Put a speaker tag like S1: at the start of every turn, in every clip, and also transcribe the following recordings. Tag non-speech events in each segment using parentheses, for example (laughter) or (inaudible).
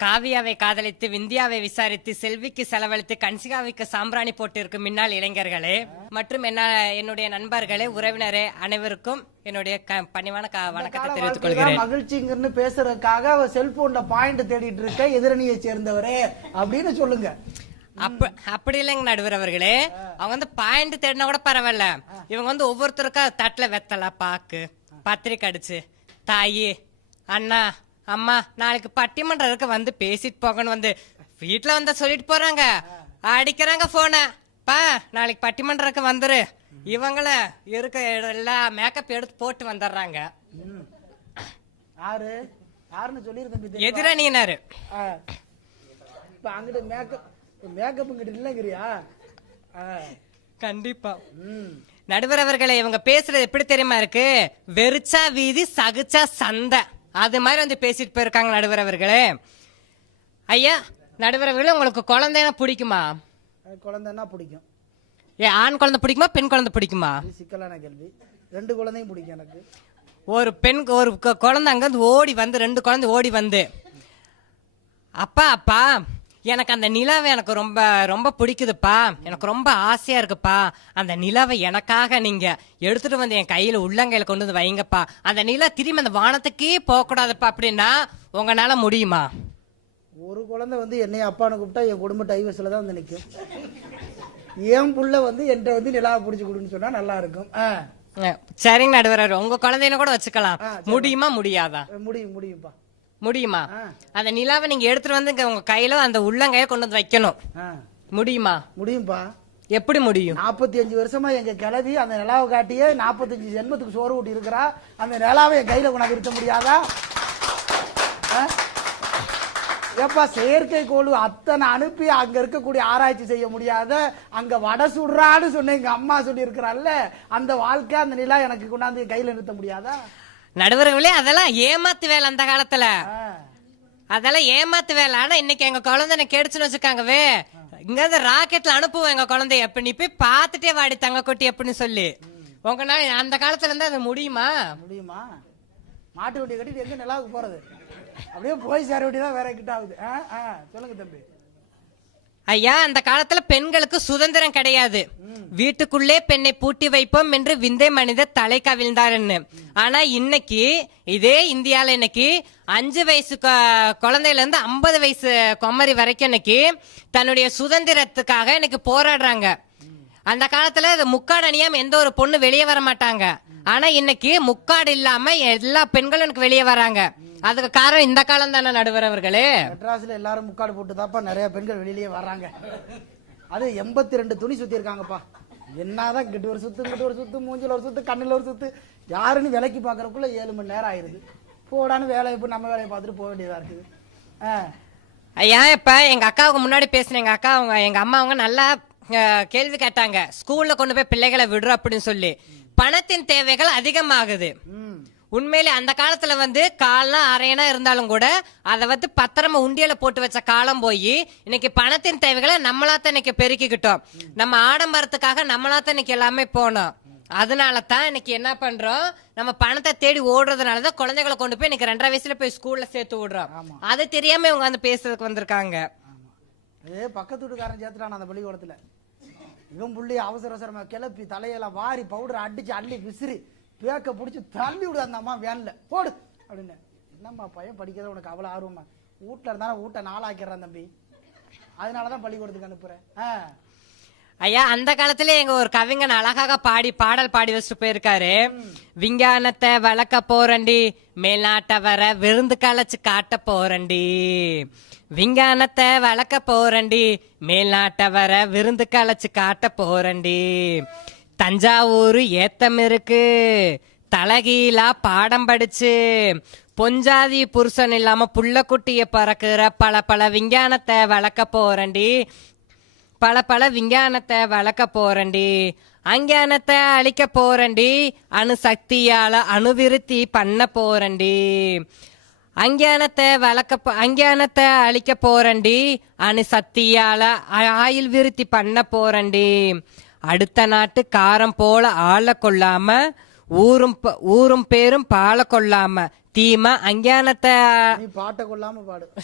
S1: காவியாவை காதலித்து விந்தியாவை விசாரித்து செல்விக்கு செலவழித்து கன்சிகாவிற்கு சாம்பிராணி போட்டிருக்கும் மின்னாள் இளைஞர்களே மற்றும் என்ன என்னுடைய நண்பர்களே உறவினரே அனைவருக்கும் என்னுடைய பணிவான வணக்கத்தை தெரிவித்துக் கொள்கிறேன்
S2: மகிழ்ச்சிங்கன்னு பேசுறதுக்காக செல்போன்ல பாயிண்ட் தேடிட்டு இருக்க எதிரணியை சேர்ந்தவரே அப்படின்னு சொல்லுங்க.
S1: அப்ப அப்படி இல்லைங்க நடுவர் அவர்களே. அவங்க வந்து பாயிண்ட் தேடினா கூட பரவாயில்ல. இவங்க வந்து ஒவ்வொருத்தருக்கா தட்டுல வெத்தலை பாக்கு பத்திரிக்கை அடிச்சு தாயி அண்ணா அம்மா நாளைக்கு பட்டிமன்றம் இருக்க வந்து பேசிட்டு போகணும் வந்து வீட்டுல வந்தா சொல்லிட்டு போறாங்க. அடிக்கிறாங்க போன பா நாளைக்கு பட்டிமன்றம் இருக்க வந்துரு. இவங்கள இருக்க எல்லா மேக்கப் எடுத்து போட்டு வந்துடுறாங்க.
S2: சொல்லிரு தம்பி தெரியுமா?
S1: எதிரணியினர்.
S2: இப்ப அங்கிட்டு மேக்கப் மேக்கப் இங்கிட்டு இல்லைங்கிறியா.
S1: கண்டிப்பா. நடுவர் அவர்களே இவங்க பேசுறது எப்படி தெரியுமா இருக்கு? வெறிச்சா வீதி சகுச்சா சந்தை. அது மாதிரி வந்து பேசிட்டு போயிருக்காங்க நடுவர் அவர்களே ஐயா நடுவர் அவர்களே உங்களுக்கு குழந்தைனா பிடிக்குமா?
S2: குழந்தைன்னா பிடிக்கும்.
S1: ஏ ஆண் குழந்தை பிடிக்குமா பெண் குழந்தை பிடிக்குமா?
S2: சிக்கலான கேள்வி. ரெண்டு குழந்தையும் பிடிக்கும் எனக்கு.
S1: ஒரு பெண் ஒரு குழந்தை அங்கிருந்து ஓடி வந்து ரெண்டு குழந்தை ஓடி வந்து. அப்பா அப்பா எனக்கு அந்த நிலாவை எனக்கு ரொம்ப ரொம்ப பிடிக்குதுப்பா. எனக்கு ரொம்ப ஆசையா இருக்குப்பா. அந்த நிலாவை எனக்காக நீங்க எடுத்துட்டு வந்து என் கையில உள்ளங்கையில கொண்டு வந்து வைங்கப்பா. அந்த நிலா திரும்பி அந்த வானத்துக்கே போகக்கூடாதுப்பா அப்படின்னா உங்களால முடியுமா?
S2: ஒரு குழந்தை வந்து என்னைய அப்பான்னு கூப்பிட்டா என் குடும்ப டைவர்ஸ்ல தான் வந்து நிற்கும் என் புள்ள வந்து என்கிட்ட வந்து நிலாவை பிடிச்சி கொடுன்னு சொன்னா நல்லா இருக்கும். ஆ.
S1: சரிங்க நடுவர் உங்க குழந்தைன கூட வச்சுக்கலாம். முடியுமா முடியாதா?
S2: முடியும் முடியும்ப்பா.
S1: முடியுமா. அந்த நிலாவை நீங்க எடுத்துட்டு வந்து உங்க கையில அந்த உள்ளங்கையில கொண்டு வந்து வைக்கணும். முடியுமா?
S2: முடியும்ப்பா
S1: எப்படி முடியும்?
S2: நாற்பத்தி அஞ்சு வருஷமா எங்க கிளவி அந்த நிலாவை காட்டியே நாற்பத்தஞ்சு ஜென்மத்துக்கு சோறு ஊட்டி இருக்கிறா. அந்த நிலாவை என் கையில கொண்டாந்து இருக்க முடியாதா? ஏப்பா செயற்கைக்கோள் அத்தனை அனுப்பி அங்க இருக்கக்கூடிய ஆராய்ச்சி செய்ய முடியாத அங்க வடை சுடுறான்னு சொன்ன எங்க அம்மா சொல்லி இருக்கிறாள்ல அந்த வாழ்க்கை அந்த நிலா எனக்கு கொண்டாந்து கையில நிறுத்த முடியாதா?
S1: நடுவர்களே அதெல்லாம் ஏமாத்து வேலை அந்த காலத்துல. அதெல்லாம் ஏமாத்து வேலை. ஆனா இன்னைக்கு எங்க குழந்தை கெடுச்சுன்னு வச்சுக்காங்கவே இங்க இருந்து ராக்கெட்ல அனுப்புவோம் எங்க குழந்தைய. அப்ப நீ போய் பாத்துட்டே வாடி தங்க கொட்டி அப்படின்னு சொல்லி. உங்களால அந்த காலத்துல இருந்து அது முடியுமா?
S2: முடியுமா? மாட்டு வண்டியை கட்டிட்டு எங்க நிலாவுக்கு போறது? அப்படியே போய் சேர வேண்டியதான் வேற கிட்ட ஆகுது. சொல்லுங்க தம்பி.
S1: ஐயா அந்த காலத்துல பெண்களுக்கு சுதந்திரம் கிடையாது. வீட்டுக்குள்ளே பெண்ணை பூட்டி வைப்போம் என்று விந்தை மனிதர் தலை கவிழ்ந்தாருன்னு. ஆனா இன்னைக்கு இதே இந்தியால இன்னைக்கு அஞ்சு வயசு குழந்தையில இருந்து ஐம்பது வயசு கொமரி வரைக்கும் இன்னைக்கு தன்னுடைய சுதந்திரத்துக்காக இன்னைக்கு போராடுறாங்க. அந்த காலத்துல முக்காடு அணியாம எந்த ஒரு பொண்ணு வெளியே வர மாட்டாங்க ஆனா இன்னைக்கு முக்காடு இல்லாம எல்லா பெண்களும் எனக்கு வெளியே வராங்க. அதுக்கு காரணம் இந்த காலம் தானே நடுவர் அவர்களே?
S2: மெட்ராஸ்ல எல்லாரும் முக்காடு போட்டு தாப்பா நிறைய பெண்கள் வெளியிலேயே வர்றாங்க. அது எண்பத்தி ரெண்டு துணி சுத்தி இருக்காங்கப்பா என்னதான் இங்கிட்டு ஒரு சுத்து இங்கிட்டு ஒரு சுத்து மூஞ்சில ஒரு சுத்து கண்ணுல ஒரு சுத்து. யாருன்னு விலைக்கு பாக்குறதுக்குள்ள ஏழு மணி நேரம் ஆயிருது. போடான்னு வேலையை போய் நம்ம வேலையை பார்த்துட்டு போக வேண்டியதா இருக்குது. ஆ.
S1: ஐயா இப்ப எங்க அக்காவுக்கு முன்னாடி பேசின எங்க அக்கா அவங்க எங்க அம்மா அவங்க நல்லா கேள்வி கேட்டாங்க. ஸ்கூல்ல கொண்டு போய் பிள்ளைகளை விடுறோம் அப்படின்னு சொல்லி. பணத்தின் தேவைகள் அதிகமாகுது. உண்மையிலே அந்த காலத்துல வந்து கால்னா அரையனா இருந்தாலும் கூட அதை வந்து பத்திரமா உண்டியல போட்டு வச்ச காலம் போய் இன்னைக்கு பணத்தின் தேவைகளை நம்மளாத்தான் இன்னைக்கு பெருக்கிக்கிட்டோம். நம்ம ஆடம்பரத்துக்காக நம்மளாத்தான் இன்னைக்கு எல்லாமே போனோம். அதனால தான் இன்னைக்கு என்ன பண்றோம்? நம்ம பணத்தை தேடி ஓடுறதுனால தான் குழந்தைகளை கொண்டு போய் இன்னைக்கு ரெண்டரை வயசுல போய் ஸ்கூல்ல சேர்த்து விடுறோம். அது தெரியாம இவங்க வந்து பேசுறதுக்கு வந்திருக்காங்க.
S2: ஏ பக்கத்து வீட்டுக்காரன் சேர்த்துட்டான் அந்த பள்ளிக்கூடத்துல. இவன் புள்ளி அவசர அவசரமா கிளப்பி தலையெல்லாம் வாரி பவுடர் அடிச்சு அள்ளி விசிறி. பேக்க பிடிச்சி தள்ளி விடு அந்த அம்மா வேன்ல. போடு. அப்படின்னு. என்னம்மா பையன் படிக்கிறத உனக்கு அவ்வளவு ஆர்வமா? வீட்டுல இருந்தாலும் வீட்டை நாளாக்கிறான் தம்பி. அதனாலதான் பள்ளிக்கூடத்துக்கு அனுப்புறேன். ஆ.
S1: ஐயா அந்த காலத்துல எங்க ஒரு கவிஞன் அழகாக பாடி பாடல் பாடி வச்சுட்டு போயிருக்காரு. விஞ்ஞானத்தை வளர்க்க போறண்டி மேல்நாட்டை வர விருந்து களைச்சு காட்ட போறண்டி விஞ்ஞானத்தை வளர்க்க போறண்டி மேல்நாட்டை வர விருந்து களைச்சு காட்ட போறண்டி தஞ்சாவூர் ஏத்தம் இருக்கு தலகீழா பாடம் படிச்சு. பொஞ்சாதி புருஷன் இல்லாம புள்ளக்குட்டிய பறக்குற பல பல விஞ்ஞானத்தை வளர்க்க போறண்டி பல பல விஞ்ஞானத்தை வளர்க்க போறண்டி அஞ்ஞானத்தை அழிக்க போறண்டி அணுசக்தியால அணுவிருத்தி பண்ண போறண்டி அஞ்ஞானத்தை வளர்க்க போ- அஞ்ஞானத்தை அழிக்க போறண்டி அணுசக்தியால ஆயுள் விருத்தி பண்ண போறண்டி அடுத்த நாட்டு காரம் போல ஆள கொள்ளாம ஊரும் ஊரும் பேரும் பால கொள்ளாம. தீம அஞ்ஞானத்தை
S2: பாட்டை கொள்ளாம பாடு. (laughs)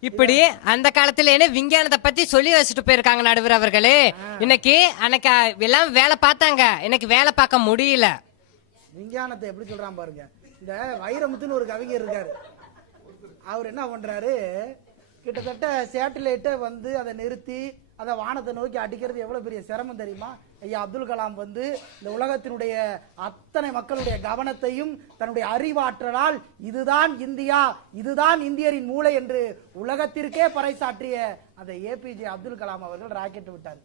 S1: இப்படி அந்த காலத்துல விஞ்ஞானத்தை பத்தி சொல்லி வச்சுட்டு போயிருக்காங்க நடுவர் அவர்களே. இன்னைக்கு அன்னைக்கு எல்லாம் வேலை பார்த்தாங்க. இன்னைக்கு வேலை பார்க்க முடியல.
S2: விஞ்ஞானத்தை எப்படி சொல்றான் பாருங்க. இந்த வைரமுத்துன்னு ஒரு கவிஞர் இருக்காரு. அவர் என்ன பண்றாரு? கிட்டத்தட்ட சேட்டலைட்டை வந்து அதை நிறுத்தி அதை வானத்தை நோக்கி அடிக்கிறது எவ்வளோ பெரிய சிரமம் தெரியுமா? ஐயா அப்துல் கலாம் வந்து இந்த உலகத்தினுடைய அத்தனை மக்களுடைய கவனத்தையும் தன்னுடைய அறிவாற்றலால் இதுதான் இந்தியா இதுதான் இந்தியரின் மூளை என்று உலகத்திற்கே பறைசாற்றிய அந்த ஏபிஜே அப்துல் கலாம் அவர்கள் ராக்கெட் விட்டார்.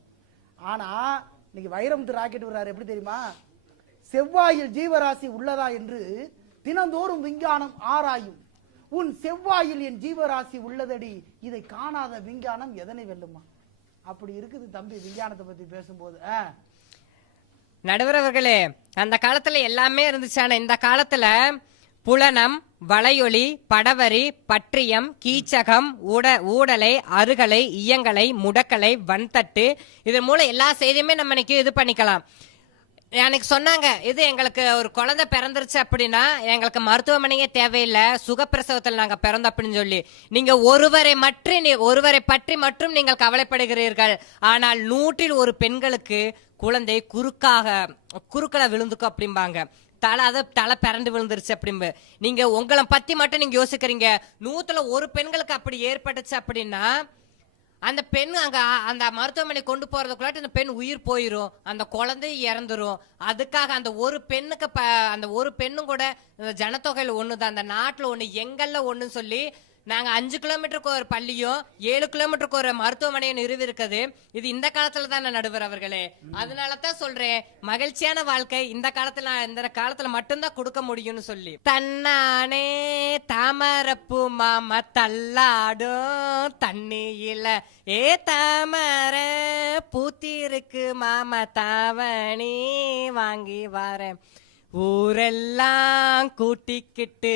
S2: ஆனால் இன்னைக்கு வைரமுத்து ராக்கெட் விடுறாரு எப்படி தெரியுமா? செவ்வாயில் ஜீவராசி உள்ளதா என்று தினந்தோறும் விஞ்ஞானம் ஆராயும். உன் செவ்வாயில் என் ஜீவராசி உள்ளதடி இதை காணாத விஞ்ஞானம் எதனை வெல்லுமா? அப்படி இருக்குது தம்பி விஞ்ஞானத்தை பத்தி பேசும்போது. நடுவரவர்களே
S1: நடுவர் அவர்களே அந்த காலத்துல எல்லாமே இருந்துச்சு. ஆனா இந்த காலத்துல புலனம் வளையொலி படவரி பற்றியம் கீச்சகம் ஊட ஊடலை அருகலை இயங்கலை முடக்கலை வன்தட்டு இதன் மூலம் எல்லா செய்தியுமே நம்ம இன்னைக்கு இது பண்ணிக்கலாம். எனக்கு சொன்னாங்க இது எங்களுக்கு ஒரு குழந்தை பிறந்துருச்சு அப்படின்னா எங்களுக்கு மருத்துவமனையே தேவையில்லை சுகப்பிரசவத்தில் நாங்கள் பிறந்தோம் அப்படின்னு சொல்லி. நீங்க ஒருவரை மற்றி நீ- ஒருவரை பற்றி மட்டும் நீங்கள் கவலைப்படுகிறீர்கள். ஆனால் நூற்றில் ஒரு பெண்களுக்கு குழந்தை குறுக்காக குறுக்களை விழுந்துக்கும் அப்படிம்பாங்க. தலை அதை தலை பிறண்டு விழுந்துருச்சு அப்படிம்பு. நீங்க உங்களை பத்தி மட்டும் நீங்க யோசிக்கிறீங்க. நூத்துல ஒரு பெண்களுக்கு அப்படி ஏற்பட்டுச்சு அப்படின்னா அந்த பெண் அங்கே அந்த மருத்துவமனை கொண்டு போகிறதுக்குள்ளாட்டி அந்த பெண் உயிர் போயிடும் அந்த குழந்தை இறந்துரும். அதுக்காக அந்த ஒரு பெண்ணுக்கு ப அந்த ஒரு பெண்ணும் கூட ஜனத்தொகையில் ஒன்று தான் அந்த நாட்டில் ஒன்று எங்கல்ல ஒன்றுன்னு சொல்லி நாங்கள் அஞ்சு கிலோமீட்டருக்கு ஒரு பள்ளியும் ஏழு கிலோமீட்டருக்கு ஒரு மருத்துவமனையும் நிறுவி இருக்குது இது இந்த காலத்தில் தான் நடுவர் அவர்களே. அதனால தான் சொல்கிறேன் மகிழ்ச்சியான வாழ்க்கை இந்த காலத்தில் இந்த காலத்தில் மட்டும்தான் கொடுக்க முடியும்னு சொல்லி. தன்னானே தாமரப்பூ மாமா தள்ளாடும் தண்ணியில. ஏ தாமர பூத்திருக்கு மாமா தாவணி வாங்கி வரேன். ஊரெல்லாம் கூட்டிக்கிட்டு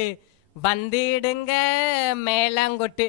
S1: வந்திடுங்க மேலாங்கொட்டு.